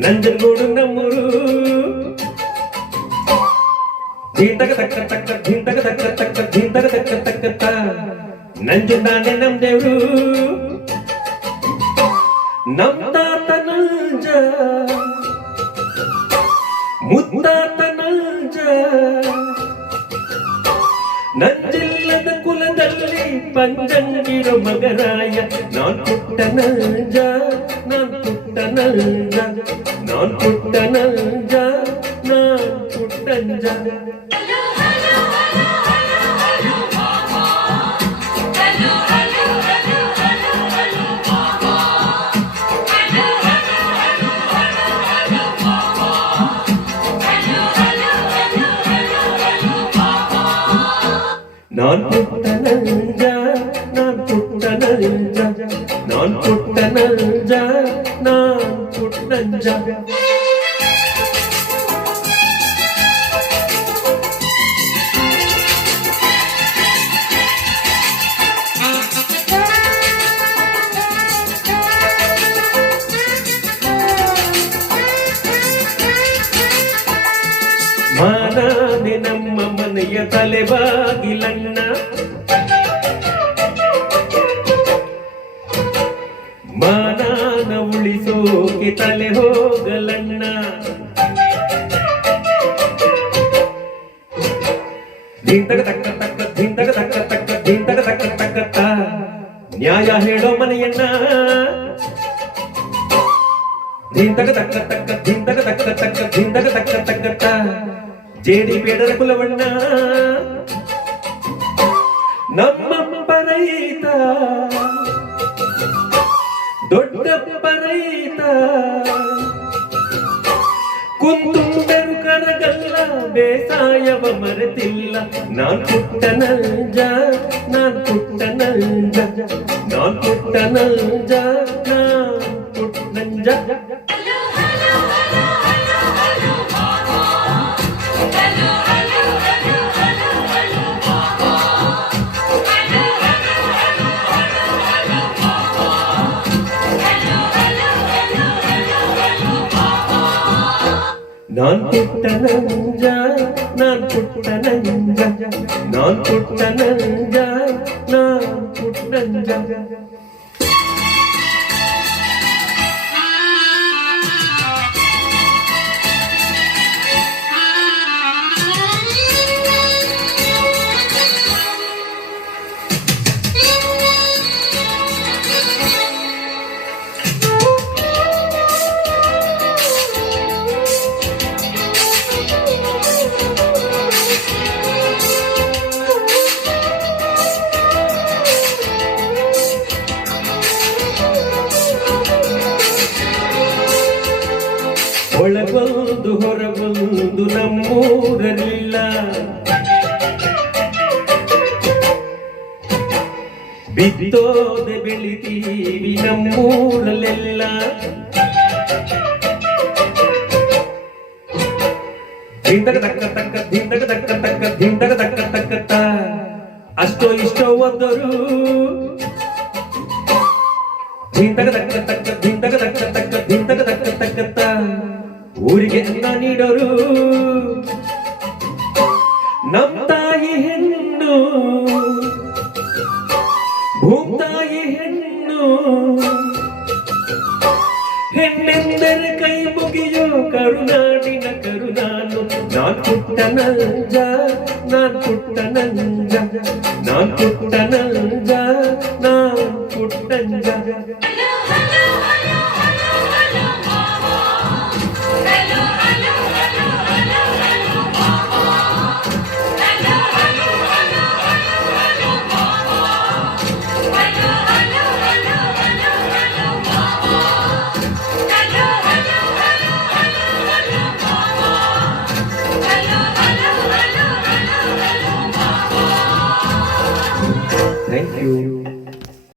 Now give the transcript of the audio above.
ನಂಜನಗೂಡು ನಮ್ಮೂರು ನಂಜುಂಡಾನೆ ನಮ್ ದೇವ್ರು ನಮ್ ತಾತ ನಂಜ ಮುತ್ತಾತ ನಂಜ ನಂಜಿಲ್ಲದ ಕುಲದಲ್ಲಿ ಪಂಜಂಗಿರೋ ಮಗರಾಯ ನಾನ್ ಪುಟ್ಟ ನಂಜ ನಾನ್ ಪುಟ್ಟ ನಂಜ ನಾನ್ ಪುಟ್ಟ ನಂಜ ನಾನ್ ಪುಟ್ಟಂಜ நான் புட்ட நஞ்சா நான் புட்ட நஞ்சா நான் புட்ட நஞ்சா நான் புட்டஞ்சா ಮಾನಾನೆ ನಮ್ಮ ಮನೆಯ ತಲೆಬಾಗಿಲಣ್ಣ ಮಾನಾನ ಉಳಿಸೋಕೆ ತಲೆ ಹೋಗಲಣ್ಣ ಧಿಂತಗ ತಕ್ಕ ತಕ್ಕ ಧಿಂತಗ ತಕ್ಕ ತಕ್ಕ ಧಿಂತಗ ತಕ್ಕ ತಕ್ಕ ನ್ಯಾಯ ಹೇಳೋ ಮನೆಯಣ್ಣ ಧಿಂತಗ ತಕ್ಕ ತಕ್ಕ ಧಿಂತಗ ತಕ್ಕ ತಕ್ಕ ಧಿಂತಗ ತಕ್ಕ ತಕ್ಕ ಜೇಡಿ ಬೇಡರ ಕುಲವಣ್ಣ ನಮ್ಮಪ್ಪ ರೈತ ದೊಡ್ಡಪ್ಪ ರೈತ ಕುಂತುಂಬೆರು ಕರಗಲ್ಲ ಬೇಸಾಯವ ಮರೆತಿಲ್ಲ ನಾನ್ ಪುಟ್ಟ ನಂಜ ನಾನ್ ಪುಟ್ಟ ನಂಜ ನಾನ್ ಪುಟ್ಟ ನಂಜ ನಾನ್ ಪುಟ್ಟಂಜ நான் புட்ட நஞ்சா நான் புட்ட நஞ்சா நான் புட்ட நஞ்சா நான் புட்டஞ்சா ಒಳಗೊಂದು ಹೊರಗೊಂದು ನಮ್ಮೂರಲಿಲ್ಲ ಬಿತ್ತೋದೆ ಬೆಳಿತೀವಿ ನಮ್ಮೂರಲ್ಲೆಲ್ಲ ಧಿಂತಗ ತಕ್ಕ ತಕ್ಕ ಧಿಂತಗ ತಕ್ಕ ತಕ್ಕ ಧಿಂತಗ ತಕ್ಕ ತಕ್ಕ ಅಷ್ಟೋ ಇಷ್ಟೋ ಓದೋರು ಧಿಂತಗ ತಕ್ಕ ತಕ್ಕ ಧಿಂತಗ ತಕ್ಕ ತಕ್ಕ ಧಿಂತಗ ತಕ್ಕ ತಕ್ಕ ಊರಿಗೆ ಅನ್ನ ನೀಡೋರು ನಮ್ ತಾಯಿ ಹೆಣ್ಣು ಭೂತಾಯಿ ಹೆಣ್ಣು ಹೆಣ್ಣೆಂದರೆ ಕೈ ಮುಗಿಯೋ ಕರುನಾಡಿನ ಕರುನಾನು ನಾನ್ ಪುಟ್ಟ ನಂಜ ನಾನ್ ಪುಟ್ಟ ನಂಜ ನಾನ್ ಪುಟ್ಟ ನಂಜ ನಾನ್ ಪುಟ್ಟಂಜ